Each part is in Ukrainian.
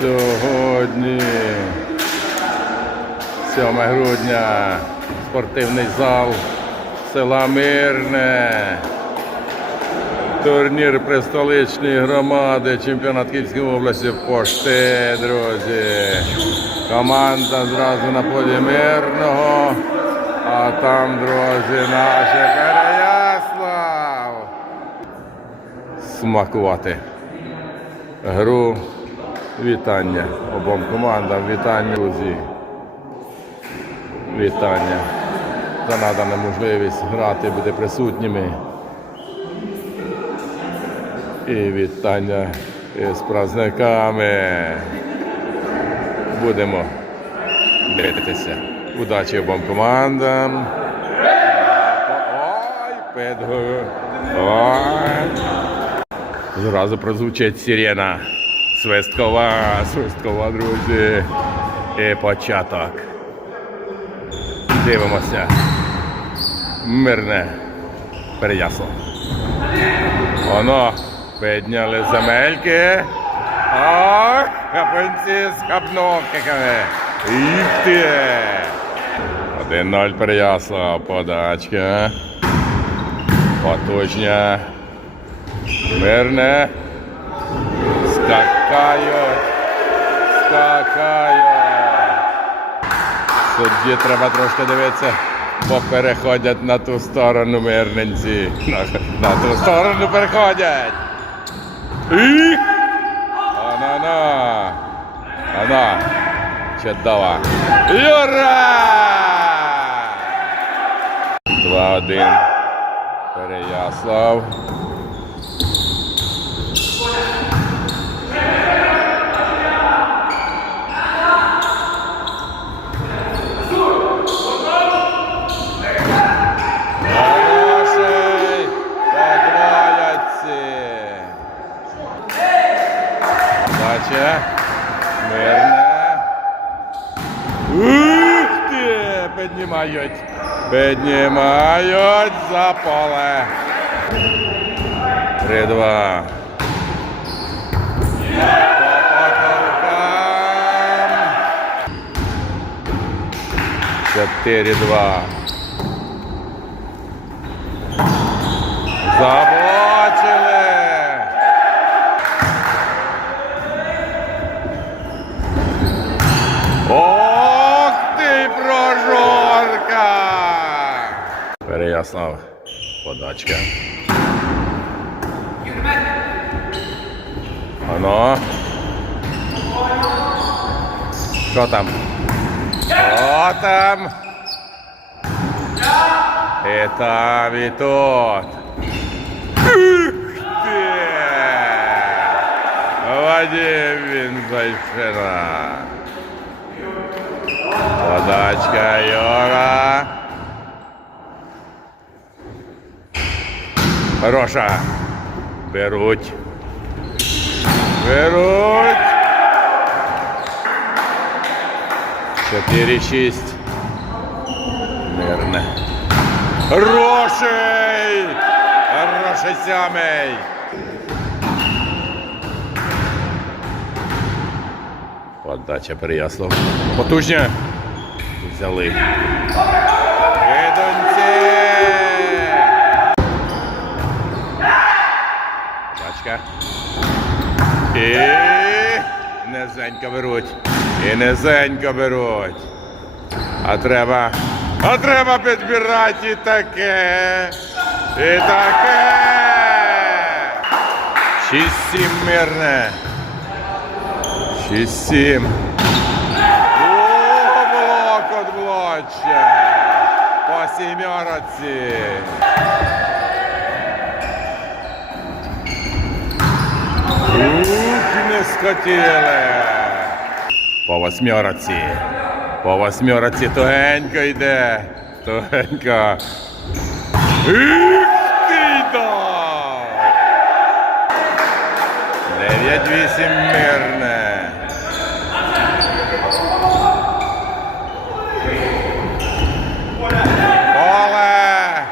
Сьогодні 7 грудня. Спортивний зал села Мирне. Турнір престоличної громади, чемпіонат Київської області пошти, друзі. Команда зразу на полі мирного. А там, друзі, наше Переяслав. Смакувати гру. Вітання обом командам, вітання, друзі. Вітання. За надана можливість грати, бути присутніми. І вітання з праздниками. Будемо дивитися. Удачі обом командам. Ой, педго. Ой. Зразу прозвучить сирена. Свисткова, свисткова, друзі. І початок. Дивимося. Мирне. Переясло. Воно підняли земельки. Ох, хапанці з хапновками. Їх ти. 1-0 Переяслав. Подачка. Потужня. Мирне. Скакають. Скакають. Судді треба трошки дивитися, бо переходять на ту сторону мирненці. На, на ту сторону переходять. Ана-на! Ана! Чудова! Юра! 2-1. Переяслав. Піднімають за поле. 3-2. По потолкам. Переяснав. Подачка. Ано. Що там? Що там? І там, і тут. Ух ти! Вадим він зайшина. Подачка Йора. Хороша. Беруть. Беруть. 4-6. Мирне. Хороший! Хороший сямий! Подача Переяслав. Потужня. Взяли. Подачка. І низенько беруть. І низенько беруть. А треба. А треба підбирати і таке. І таке. 6-7 мирне. 6-7. О, блок от блоче. По сімерці. Не скотіли. По восьмерці. По восьмерці тугенько йде. Тугенько. Дав! 9-8 мирне. Поле!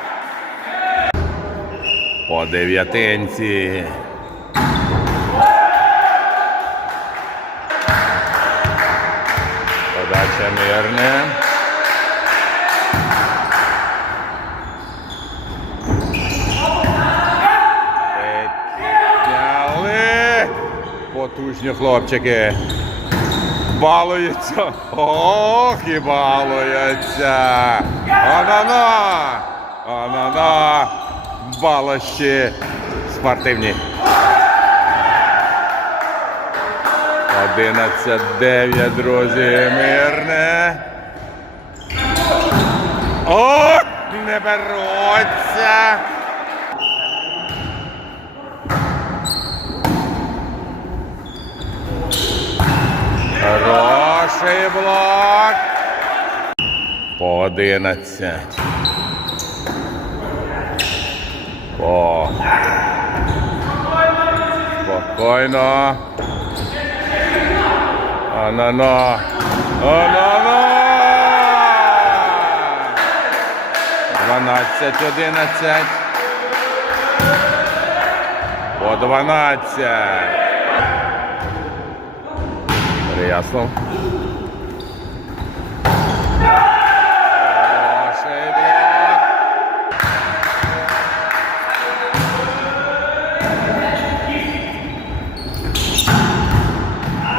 По дев'ятинці. Мирне. Підняли. Потужні хлопчики. Балуються. Ох, і балуються. Анана. Анана. Балощі спортивні. 11-9, друзі, мирне. О, не беруться. Хороший блок. По 11. По. Спокійно. Анана. Анана. 12, 11. По 12. Переяслав.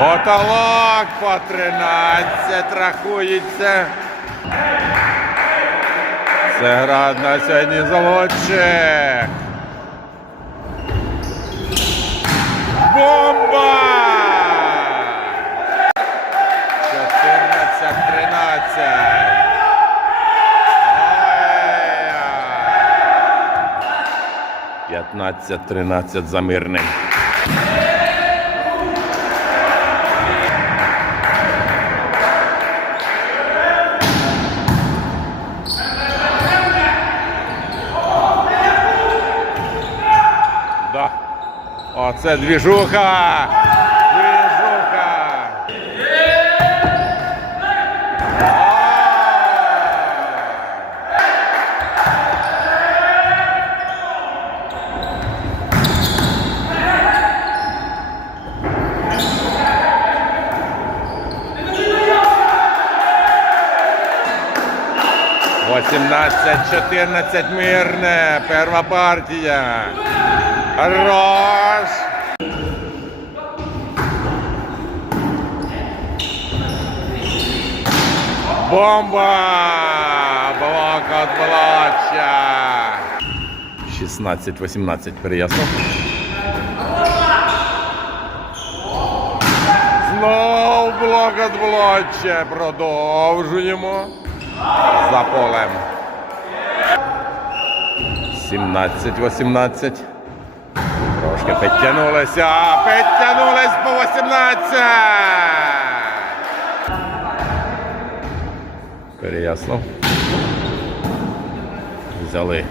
Потолок по 13 рахується. Це град на сьогодні золотчик. Бомба! 14-13. 15-13 за мирним. Оце двіжуха! Двіжуха! А! Восемнадцать, чотирнадцять мирне. Перша партія. Хорош. Бомба! Блок от блоча. 16-18 переясно. Знов блок от блоча. Продовжуємо. За полем. 17-18. Трошки підтягнулися. Підтягнулись по 18. Переясно. Взяли.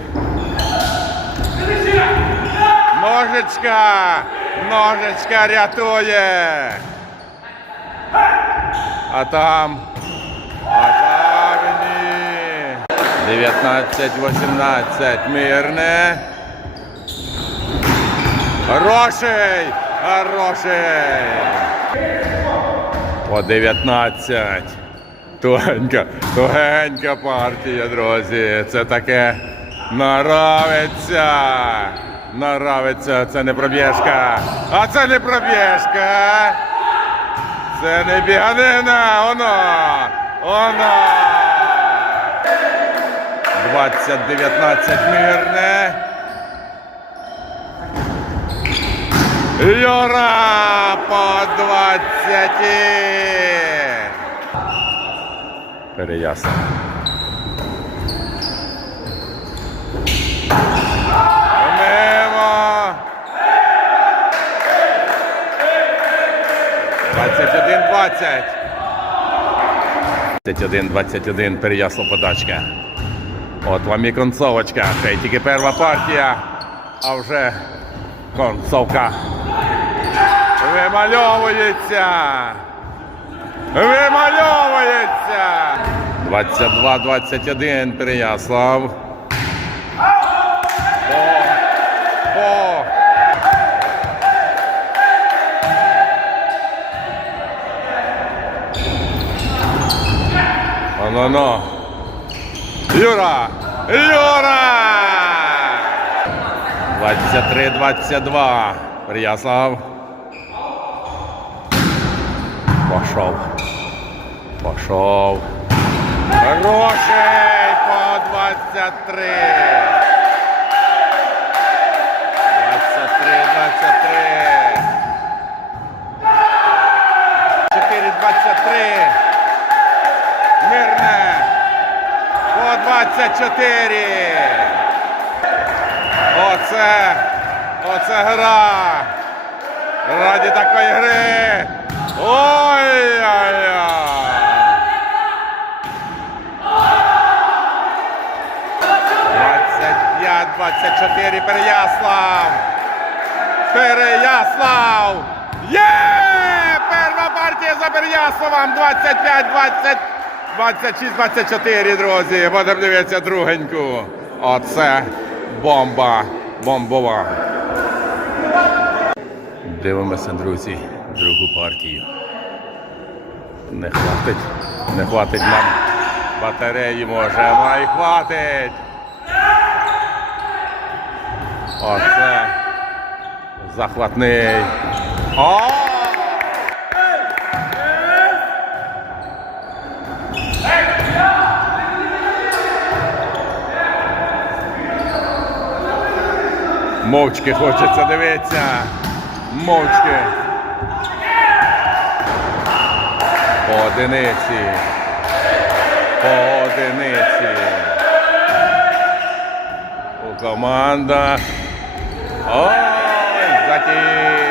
Ножичка! Ножичка рятує. А там. А там ні. 19-18. Мирне. Хороший! Хороший! По 19. Тугенька, тугенька партія, друзі. Це таке наравиться. Наравиться, це не пробіжка. А це не пробіжка. Це не біганина. Оно. Оно. 20-19 мирне. Юра по 20. Переясно. Мимо. 21-20. 21-21 Переясло подачка. От вам і концовочка. Ще й тільки перша партія, а вже концовка. Вимальовується. Вимальовується. 22-21 Переяслав. По. Ну-ну-ну. Юра! Юра! 23-22. Переяслав. Пошов. Пошов. Хороший по 23. 23, 23. 4, 23. Мирне. По 24. Оце. Оце гра. Раді такої гри. Ой-ой-ой. 25-24 Переяслав. Переяслав. Є! Перша партія за Переяславом. 25-20. 26-24, друзі. Будемо дивитися другеньку. Оце бомба. Бомбова. Дивимося, друзі, другу партію. Не хватить. Не хватить нам батареї може, а й хватить. Оце захватний. О! Мовчки хочеться дивитися. Мовчки. По одиниці. По одиниці. У командах. Ой, заті.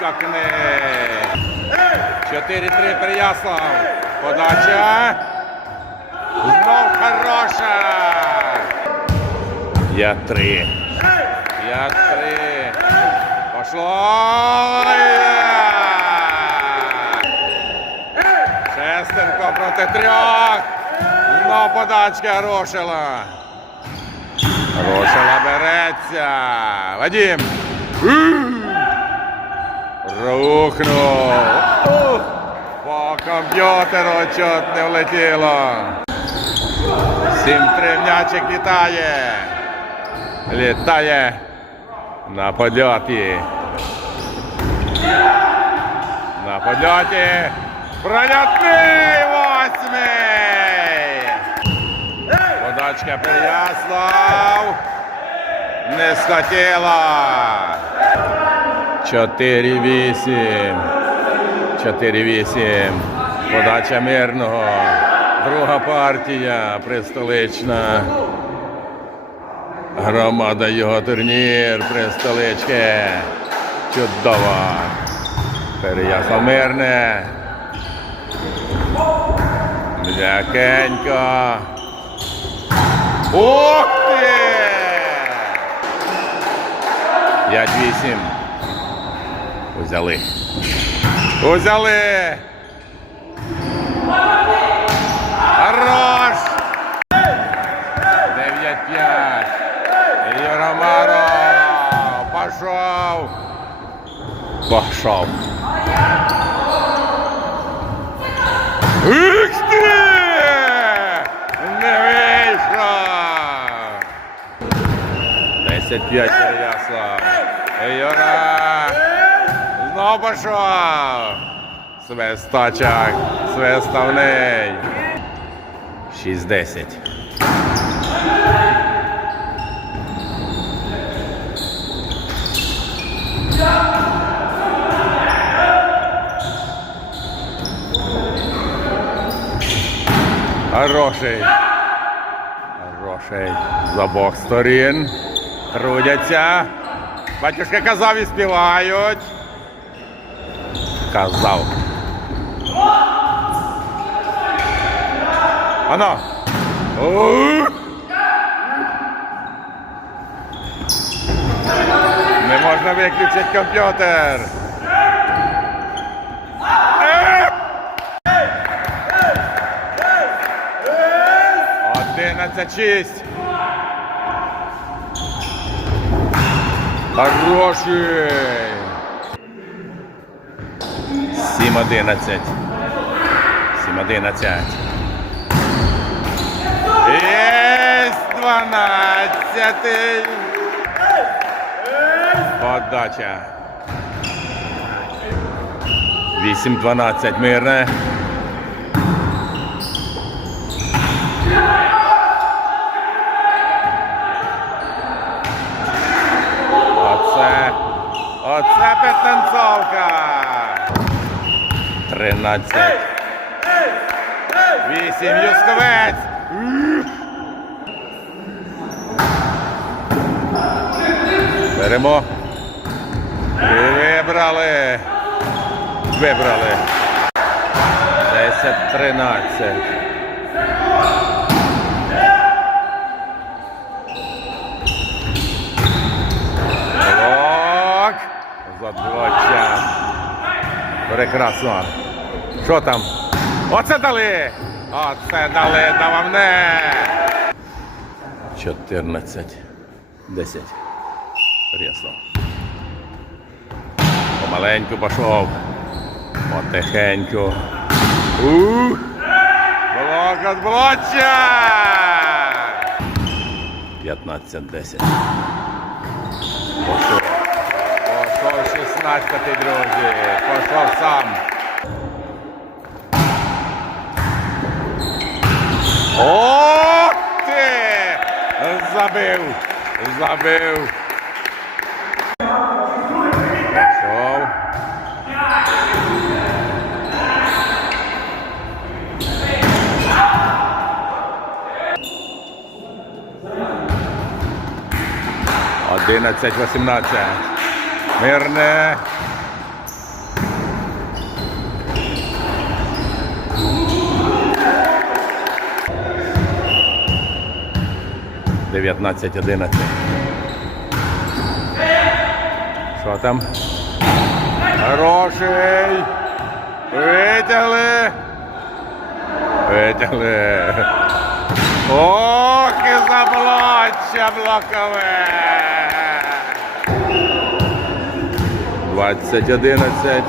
Ох, отскакни. 4-3 Переяслав. Подача. Знов хороша. Я три. Я три. Пошло. Шестерко проти трьох. Знов подачка Рошила. Рошила береться. Вадим. Рухнув. По комп'ютеру чот не влетіло. 7-3 м'ячик літає. Літає на польоті. На польоті. Прольотний восьмий. Подачка Переяслав. Не схотіла. 4-8. 4-8. Подача мирного. Друга партія пристолична. Громада його турнір пристолички. Чудова. Переяслав мирне. М'якенько. Ух ти! 5-8. Узяли. Узяли. Хорош. 9-5. Юрамаро. Пошов. Пошов. Ікс! Не вийшло. 10-5 Переяслав. Юра. Пішов. Свисточок. Свиставний. 6-10. Хороший. Хороший. Хороший. З обох сторін. Трудяться. Батюшки казав і співають. Казав. Ано. Не можна виключити комп'ютер. Одинадцять шість. Хороший. Сім одинадцять. Сім одинадцять. Єсть дванадцятий. Подача. 8-12 мирне. Оце. Оце підтанцовка. 13. 8 Юсковець. Беремо. Вибрали. Вибрали. 10-13. Блок. Задвоча. Прекрасно. Що там? Оце дали! Оце дали, дававне! 14. 10. Рясно. Помаленьку пішов. Потихеньку. Ух! Блок від блоча! 15-10. Пішов. Пішов 16, друзі. Пішов сам. Ох ти! Забив! Забив! Пішов. Одинадцять, вісімнадцять. Мирне. Дев'ятнадцять, одинадцять. Що там? Хороший. Витягли. Витягли. Ох, і заблоччя блокове. 20-11.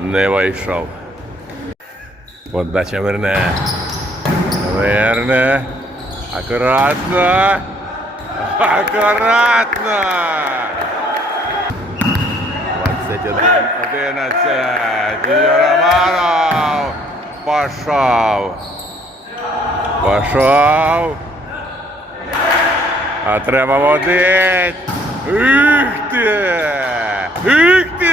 Не вийшов. Подача верне. Верне. Акуратно. Акуратно. 21, 11. Юрамаров. Пошов. Пошов. А треба водить. Ух ти! Ух ти!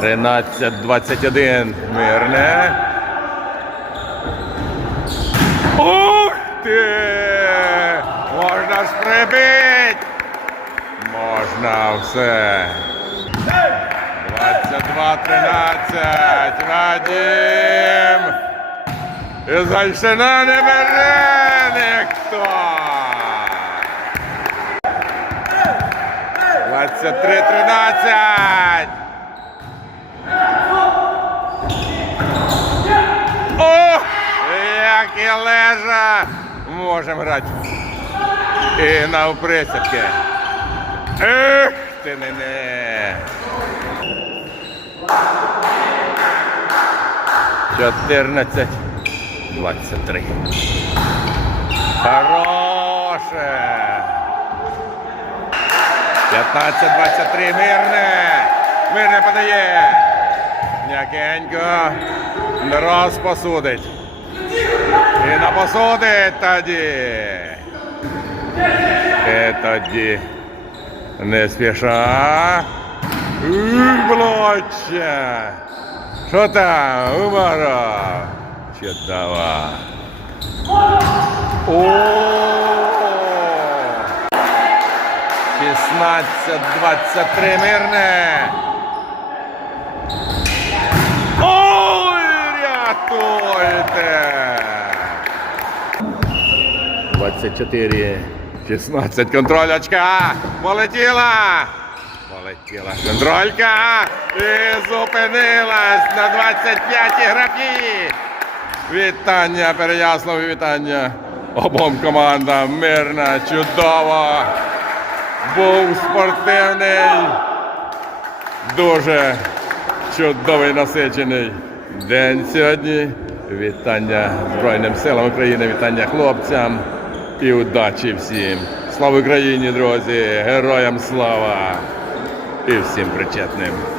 13-21. Мирне. Ух ти! Можна ж прибить! Можна все. 22-13. Вадим. І Зайшина не бере ніхто. 23-13. О! Як і лежа. Можемо грати. І навприсядки. Ех, ти мене. 14, 23. Хороше. 15-23. Мирне. Мирне подає. М'якенько. Раз посудить. І напосудить тоді. І тоді. Не спіша. Ух, блоче. Що там, Умаров? Чудово. О! 16-23 мирне. Ой, рятуйте! 24, 16, контролячка, полетіла! Полетіла контролька і зупинилась на 25-й графі. Вітання, Переяслав, вітання обом командам. Мирна, чудово. Був спортивний, дуже чудовий насичений день сьогодні. Вітання Збройним силам України, вітання хлопцям і удачі всім. Слава Україні, друзі! Героям слава і всім причетним.